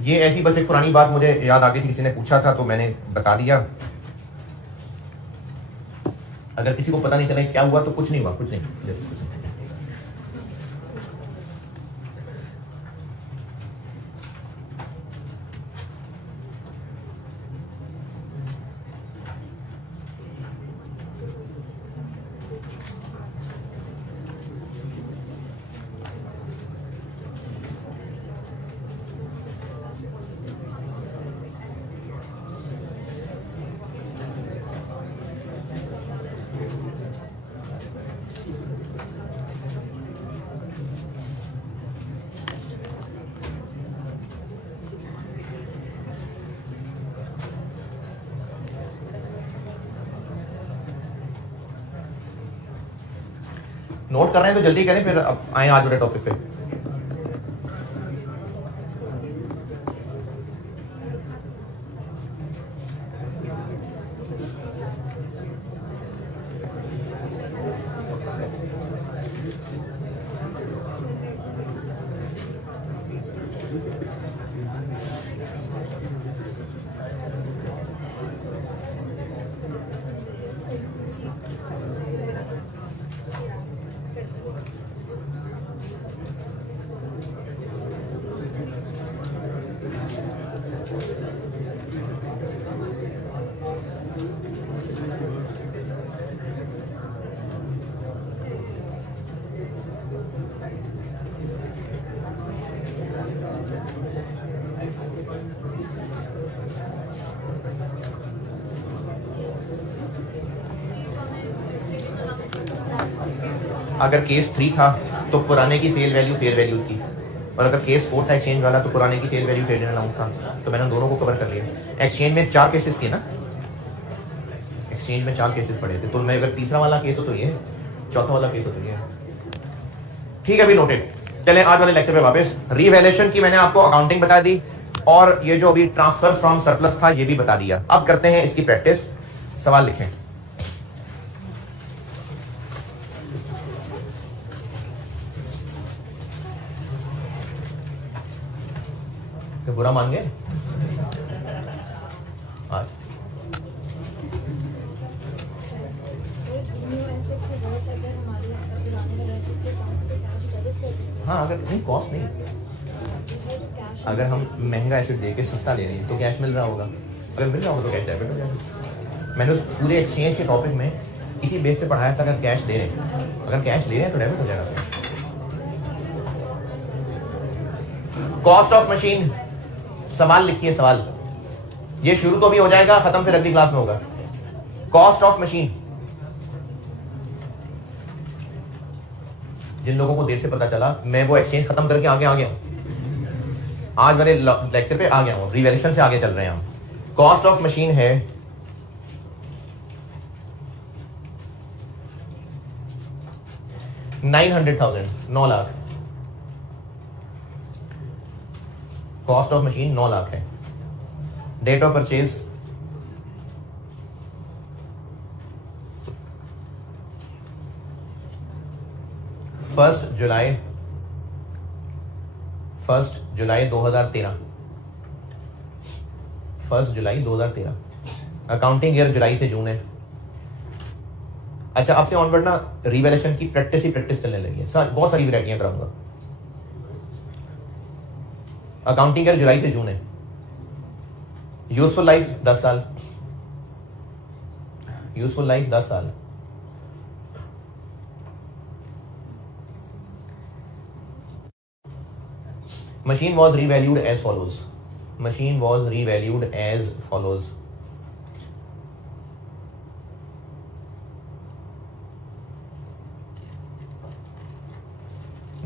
ये ऐसी बस एक पुरानी बात मुझे याद आ गई थी, किसी ने पूछा था तो मैंने बता दिया। अगर किसी को पता नहीं चले क्या हुआ तो कुछ नहीं हुआ, कुछ नहीं, जैसे कुछ नहीं। नोट कर रहे हैं तो जल्दी करें, फिर अब आए आज वाले टॉपिक पे। अगर केस 3 था तो पुराने की सेल वैल्यू फेयर वैल्यू थी, और अगर केस 4 था एक्सचेंज वाला तो पुराने की सेल वैल्यू ट्रेडेड अमाउंट था। तो मैंने दोनों को कवर कर लिया। एक्सचेंज में 4 केसेस थे ना, एक्सचेंज में 4 केसेस पड़े थे, तो मैं अगर तीसरा वाला केस हो तो ये, चौथा वाला केस हो तो ये। ठीक है, अभी नोटेड। चले आज वाले लेक्चर पे वापस। रीवैल्यूएशन की मैंने आपको अकाउंटिंग बता दी, और ये जो अभी ट्रांसफर फ्रॉम सरप्लस था ये भी बता दिया। अब करते हैं इसकी प्रैक्टिस। सवाल लिखें। तो बुरा मान गए आज? हाँ, अगर नहीं कॉस्ट नहीं, अगर हम महंगा एसिड दे के सस्ता ले रहे हैं तो कैश मिल रहा होगा, अगर मिल रहा होगा तो कैश डेबिट हो जाएगा। मैंने उस पूरे एक्सचेंज के टॉपिक में इसी बेस पे पढ़ाया था, अगर कैश दे रहे हैं, अगर कैश ले रहे हैं तो डेबिट हो जाएगा। कॉस्ट ऑफ मशीन, सवाल लिखिए। सवाल ये शुरू तो भी हो जाएगा, खत्म फिर अगली क्लास में होगा। कॉस्ट ऑफ मशीन, जिन लोगों को देर से पता चला, मैं वो एक्सचेंज खत्म करके आगे आ गया हूं, आज वाले लेक्चर पे आ गया हूं, रिवैल्यूएशन से आगे चल रहे हैं हम। कॉस्ट ऑफ मशीन है 900,000, 9 lakh. Cost of machine 9 lakh है। डेट ऑफ परचेज 1 जुलाई 2013। 1 जुलाई 2013। अकाउंटिंग ईयर जुलाई से जून है। अच्छा, आपसे ऑनवर्ड ना रिवैल्यूएशन की प्रैक्टिस ही प्रैक्टिस चलने लगी है। बहुत सारी वैरायटियां कराऊंगा। अकाउंटिंग ईयर जुलाई से जून है। यूजफुल लाइफ 10 साल। यूजफुल लाइफ 10 साल। Machine was revalued as follows. Machine was revalued as follows.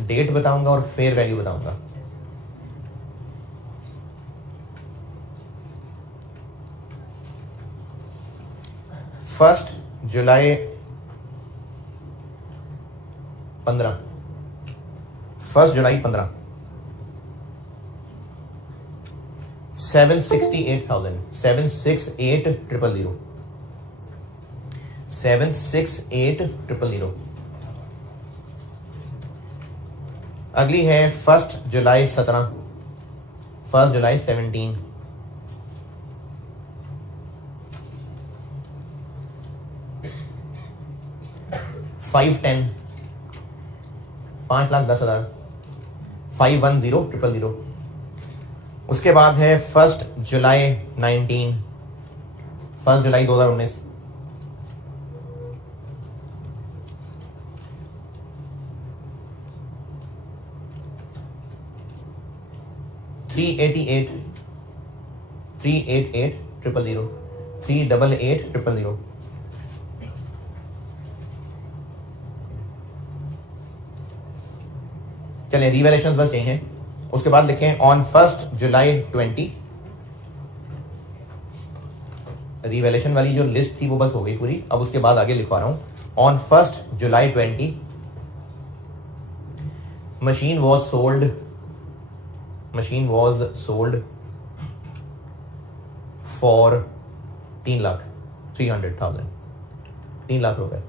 Date बताऊंगा और फेयर वैल्यू बताऊंगा। First July 15। 1 जुलाई 15। 768,000। 768,000। 768,000। अगली है 1 जुलाई 17। 1 जुलाई 17। 510। 5,10,000। 510,000। उसके बाद है 1 जुलाई 19। 1 जुलाई 2019। 388,000। 388,000। 388,000। चलिए रिवैल्यूएशंस बस यही हैं। उसके बाद लिखें ऑन 1 जुलाई 20। रिवैल्यूएशन वाली जो लिस्ट थी वो बस हो गई पूरी। अब उसके बाद आगे लिखवा रहा हूं। On 1 July 20 machine was sold. Machine was sold for 3,00,000। 3 lakh रुपए।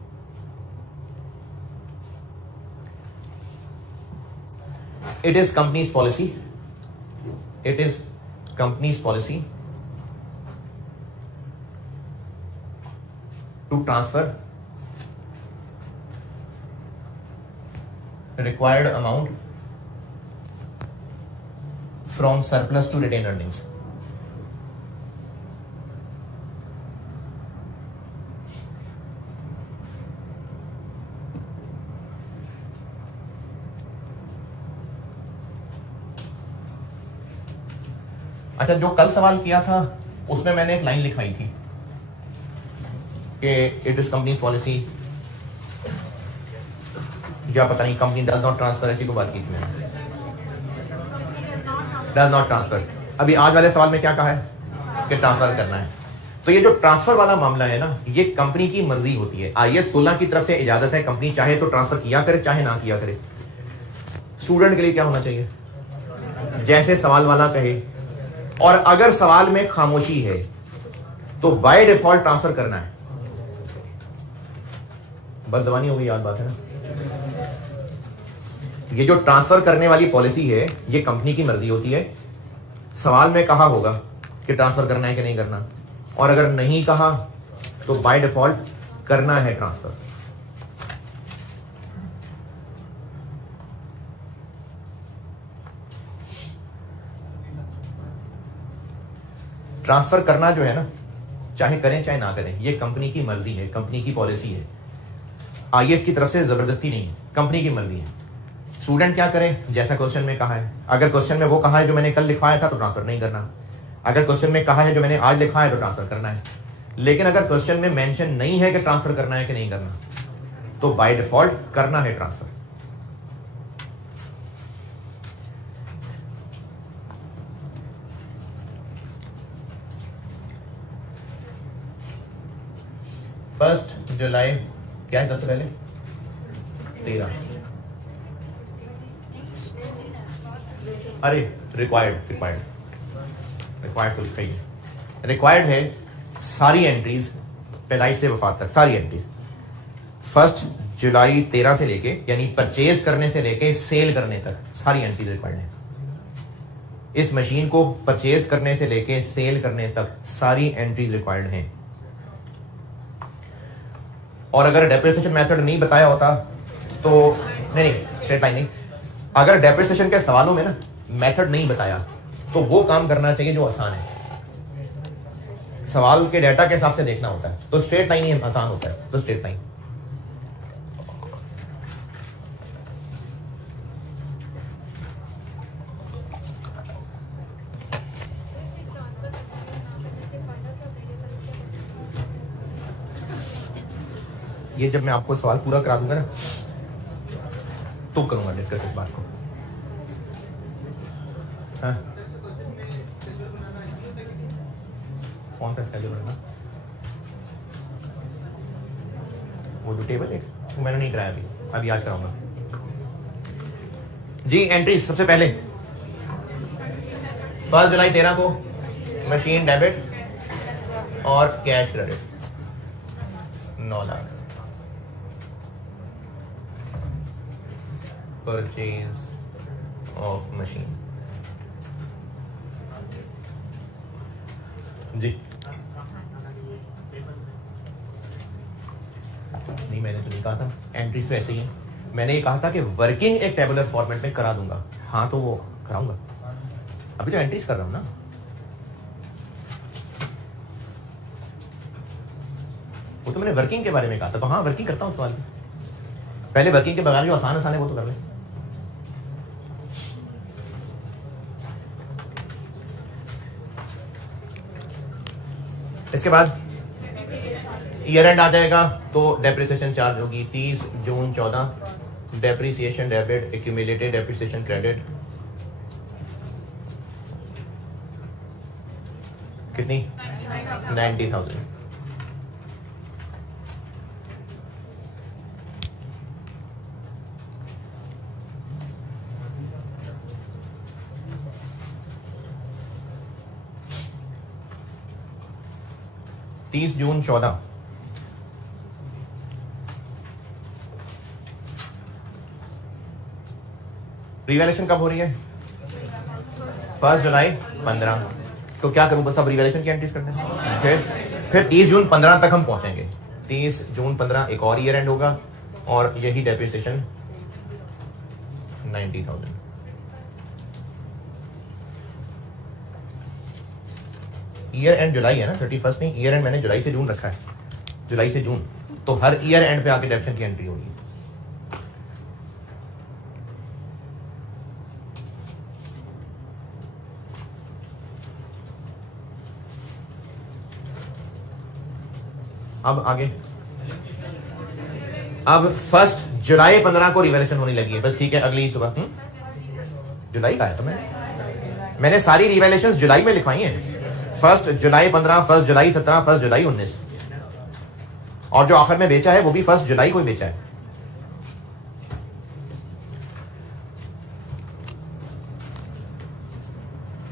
It is company's policy. It is company's policy to transfer required amount from surplus to retained earnings. अच्छा, जो कल सवाल किया था उसमें मैंने एक लाइन लिखवाई थी कि इट इज कंपनी पॉलिसी या पता नहीं कंपनी डज नॉट ट्रांसफर, ऐसी कोई बात की थी मैंने, डज नॉट ट्रांसफर। अभी आज वाले सवाल में क्या कहा है कि ट्रांसफर करना है। तो ये जो ट्रांसफर वाला मामला है ना, ये कंपनी की मर्जी होती है। IAS 16 की तरफ से इजाजत है, कंपनी चाहे तो ट्रांसफर किया करे, चाहे ना किया करे। स्टूडेंट के लिए क्या होना चाहिए, जैसे सवाल वाला कहे, और अगर सवाल में खामोशी है तो बाय डिफॉल्ट ट्रांसफर करना है। बस जबानी हो गई, याद बात है ना। ये जो ट्रांसफर करने वाली पॉलिसी है, ये कंपनी की मर्जी होती है। सवाल में कहा होगा कि ट्रांसफर करना है कि नहीं करना, और अगर नहीं कहा तो बाय डिफॉल्ट करना है ट्रांसफर। ट्रांसफर करना जो है ना, चाहे करें चाहे ना करें, ये कंपनी की मर्जी है, कंपनी की पॉलिसी है। IAS की तरफ से जबरदस्ती नहीं है, कंपनी की मर्जी है। स्टूडेंट क्या करें, जैसा क्वेश्चन में कहा है। अगर क्वेश्चन में वो कहा है जो मैंने कल लिखवाया था तो ट्रांसफर नहीं करना। अगर क्वेश्चन में कहा है जो मैंने आज लिखा है तो ट्रांसफर करना है। लेकिन अगर क्वेश्चन में मेंशन नहीं है कि ट्रांसफर करना है कि नहीं करना, तो बाय डिफॉल्ट करना है ट्रांसफर। फर्स्ट जुलाई क्या है सबसे पहले, 13। अरे रिक्वायर्ड तो लिखा ही है। रिक्वायर्ड है सारी एंट्रीज पैदाइश से वफात तक, सारी एंट्रीज 1 जुलाई 13 से लेके, यानी परचेज करने से लेके सेल करने तक सारी एंट्रीज रिक्वायर्ड है। इस मशीन को परचेज करने से लेके सेल करने तक सारी एंट्रीज रिक्वायर्ड हैं। और अगर डेप्रिसिएशन मेथड नहीं बताया होता तो नहीं स्ट्रेट लाइन नहीं, अगर डेप्रिसिएशन के सवालों में ना मेथड नहीं बताया तो वो काम करना चाहिए जो आसान है। सवाल के डाटा के हिसाब से देखना होता है, तो स्ट्रेट लाइन ही आसान होता है, तो स्ट्रेट लाइन। ये जब मैं आपको सवाल पूरा करा दूंगा ना तो करूंगा डिस्कस इस बात को। हाँ? कौन सा स्केड्यूल है ना, वो जो टेबल है वो मैंने नहीं कराया अभी आज कराऊंगा जी। एंट्री सबसे पहले 1 जुलाई 13 को मशीन डेबिट और cash credit 9 lakh. Purchase of machine जी। नहीं मैंने तो नहीं कहा था एंट्रीज तो ऐसे ही है। मैंने ये कहा था कि वर्किंग एक टेबुलर फॉर्मेट में करा दूंगा। हाँ तो वो कराऊंगा, अभी तो एंट्रीज कर रहा हूं ना। वो तो मैंने वर्किंग के बारे में कहा था, तो हाँ वर्किंग करता हूं सवाल की। पहले वर्किंग के बगैर जो आसान है वो तो कर ले। इसके बाद ईयर एंड आ जाएगा तो डेप्रिसिएशन चार्ज होगी 30 जून 14, depreciation debit, accumulated depreciation credit कितनी 90,000। जून 14 रिवैल्यूएशन कब हो रही है 1 जुलाई 15। तो क्या करूं, बस अब रिवैल्यूएशन की एंट्रीज करते हैं। फिर 30 जून 15 तक हम पहुंचेंगे। 30 जून 15 एक और ईयर एंड होगा और यही डेप्रिसिएशन 90,000। ईयर एंड जुलाई है ना, 31 नहीं, ईयर एंड मैंने जुलाई से जून रखा है, जुलाई से जून, तो हर ईयर एंड पे आके डेप्शन की एंट्री होगी। अब आगे, अब 1 जुलाई 15 को रिवैल्यूएशन होने लगी है, बस ठीक है, अगली सुबह। जुलाई का है तो मैंने सारी रिवैल्यूएशंस जुलाई में लिखवाई हैं। 1 जुलाई 15, 1 जुलाई 17, 1 जुलाई 19, और जो आखिर में बेचा है वो भी 1 जुलाई को ही बेचा है।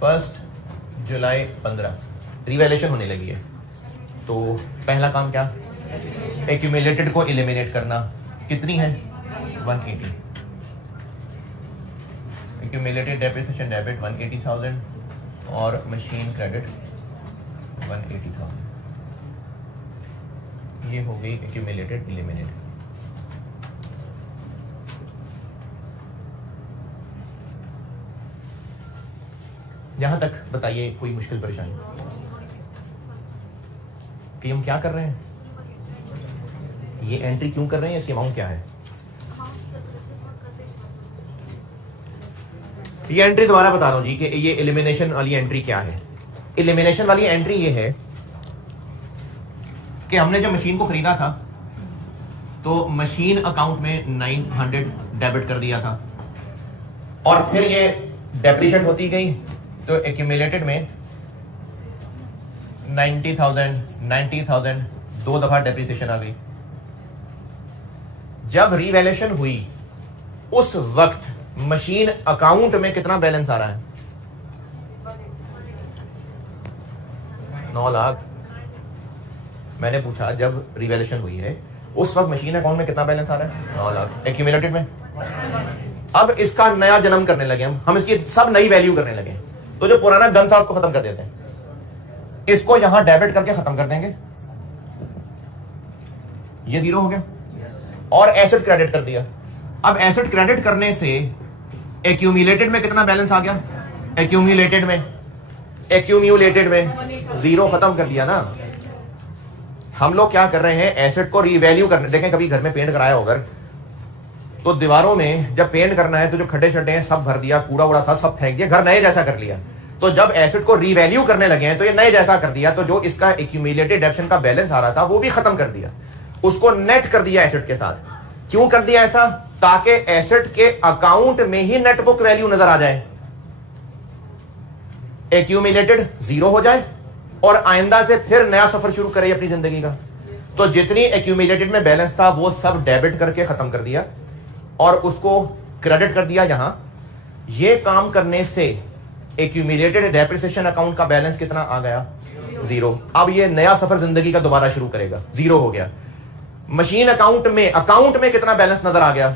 फर्स्ट जुलाई 15 रिवैल्यूएशन होने लगी है, तो पहला काम क्या, एक्यूमुलेटेड को एलिमिनेट करना। कितनी है? 180। एक्यूमुलेटेड डेप्रिसिएशन डेबिट 180,000 और मशीन क्रेडिट 180,000। ये हो गई एक्यूमुलेटेड एलिमिनेट। यहां तक बताइए कोई मुश्किल परेशानी कि हम क्या कर रहे हैं, ये एंट्री क्यों कर रहे हैं, इसकी अमाउंट क्या है? ये एंट्री दोबारा बता रहा हूं जी कि ये एलिमिनेशन वाली एंट्री क्या है। एलिमिनेशन वाली एंट्री ये है कि हमने जब मशीन को खरीदा था तो मशीन अकाउंट में 900 डेबिट कर दिया था, और फिर ये डेप्रिशिएट होती गई, तो एक्यूमुलेटेड में 90,000 दो दफा डेप्रिसिएशन आ गई। जब रिवैल्यूएशन हुई उस वक्त मशीन अकाउंट में कितना बैलेंस आ रहा है? 9 लाख। मैंने पूछा जब रिवैल्यूएशन हुई है उस वक्त मशीन अकाउंट में कितना बैलेंस आ रहा है? 9 लाख। एक्यूमुलेटेड में अब इसका नया जन्म करने लगे हम इसकी सब नई वैल्यू करने लगे, तो जो पुराना गन था उसको खत्म कर देते हैं, इसको यहां डेबिट करके खत्म कर देंगे, ये 0 हो गया, और एसेट क्रेडिट कर दिया। अब एसेट क्रेडिट करने से एक्यूमुलेटेड में कितना बैलेंस आ गया? एक्यूमुलेटेड में 0 खत्म कर दिया ना। हम लोग क्या कर रहे हैं, एसेट को रीवैल्यू करने। देखें कभी घर में पेंट कराया होगा तो दीवारों में जब पेंट करना है तो जो खड्डे शड्डे हैं सब भर दिया, कूड़ा उड़ा था सब फेंक दिया, घर नए जैसा कर लिया। तो जब एसेट को रीवैल्यू करने लगे हैं तो ये नए जैसा कर दिया, तो जो इसका एक्यूमुलेटेड डेप्शन का बैलेंस आ रहा था वो भी खत्म कर दिया, उसको नेट कर दिया एसेट के साथ। क्यों कर दिया ऐसा? ताकि एसेट के अकाउंट में ही नेट बुक वैल्यू नजर आ जाए, एक्यूमुलेटेड 0 हो जाए और आइंदा से फिर नया सफर शुरू करे अपनी जिंदगी का। तो जितनी एक्यूमुलेटेड में बैलेंस था वो सब डेबिट करके खत्म कर दिया और उसको क्रेडिट कर दिया यहां। ये काम करने से एक्यूमुलेटेड डेप्रिसिएशन अकाउंट का बैलेंस कितना आ गया? 0। अब ये नया सफर जिंदगी का दोबारा शुरू करेगा, 0 हो गया। मशीन अकाउंट में कितना बैलेंस नजर आ गया?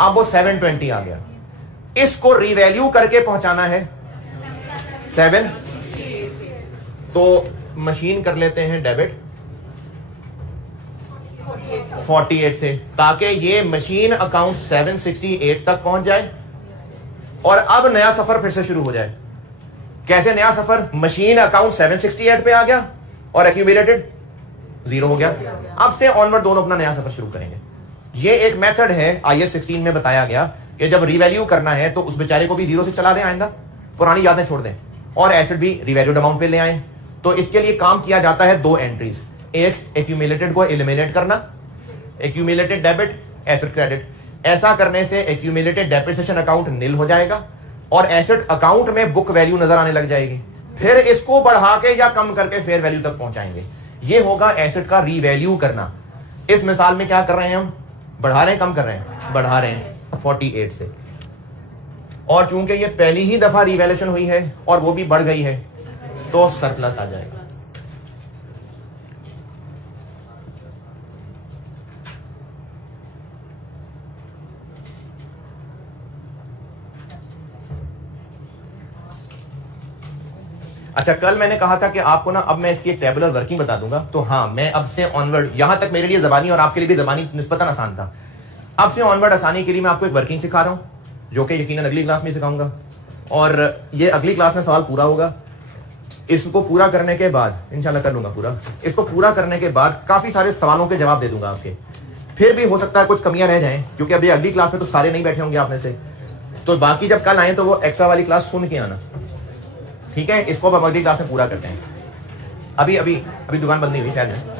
अब वो 720 आ गया। इसको रिवैल्यू करके पहुंचाना है 7, तो मशीन कर लेते हैं डेबिट 48 से, ताकि ये मशीन अकाउंट 768 तक पहुंच जाए और अब नया सफर फिर से शुरू हो जाए। कैसे नया सफर? मशीन अकाउंट 768 पे आ गया और एक्यूमुलेटेड 0 हो गया। अब से ऑनवर्ड दोनों अपना नया सफर शुरू करेंगे। ये एक मेथड है, IAS 16 में बताया गया कि जब रिवैल्यू करना है तो उस बेचारे को भी 0 से चला दें, आइंदा पुरानी यादें छोड़ दें, और एसेट भी रिवैल्यूड अमाउंट पे ले आए। तो इसके लिए काम किया जाता है 2 एंट्रीज, एक एक्यूमुलेटेड को एलिमिनेट करना, एक्यूमुलेटेड डेबिट, एसेट क्रेडिट। ऐसा करने से एक्यूमुलेटेड डेप्रिसिएशन अकाउंट नील हो जाएगा और एसेट अकाउंट में बुक वैल्यू नजर आने लग जाएगी। फिर इसको बढ़ा के या कम करके फेयर वैल्यू तक पहुंचाएंगे। ये होगा एसेट का रीवैल्यू करना। इस मिसाल में क्या कर रहे हैं हम? बढ़ा रहे हैं, कम कर रहे हैं? बढ़ा रहे हैं 48 से। और चूंकि ये पहली ही दफा रिवैल्यूएशन हुई है और वो भी बढ़ गई है तो सरप्लस आ जाएगा। अच्छा, कल मैंने कहा था कि आपको ना अब मैं इसकी एक टेबुलर वर्किंग बता दूंगा, तो हाँ, मैं अब से ऑनवर्ड, यहां तक मेरे लिए जबानी और आपके लिए भी जबानी निस्बतन आसान था, अब से ऑनवर्ड आसानी के लिए मैं आपको एक वर्किंग सिखा रहा हूं जो कि यकीनन अगली क्लास में सिखाऊंगा, और ये अगली क्लास में सवाल पूरा होगा। इसको पूरा करने के बाद इंशाल्लाह कर लूंगा पूरा। इसको पूरा करने के बाद काफी सारे सवालों के जवाब दे दूंगा आपके। फिर भी हो सकता है कुछ कमियां रह जाएं, क्योंकि अभी अगली क्लास में तो सारे नहीं बैठे होंगे आप में से, तो बाकी जब कल आए तो वो एक्स्ट्रा वाली क्लास सुन के आना, ठीक है? इसको अब अगली क्लास में पूरा करते हैं। अभी दुकान बंद नहीं हुई, ख्याल में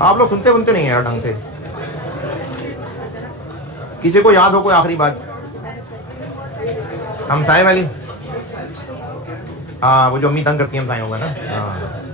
आप लोग सुनते सुनते नहीं है यार ढंग से। किसी को याद हो कोई आखिरी बात? हम साए वाली, हाँ वो जो अम्मी तंग करती है हम साए होगा ना। हाँ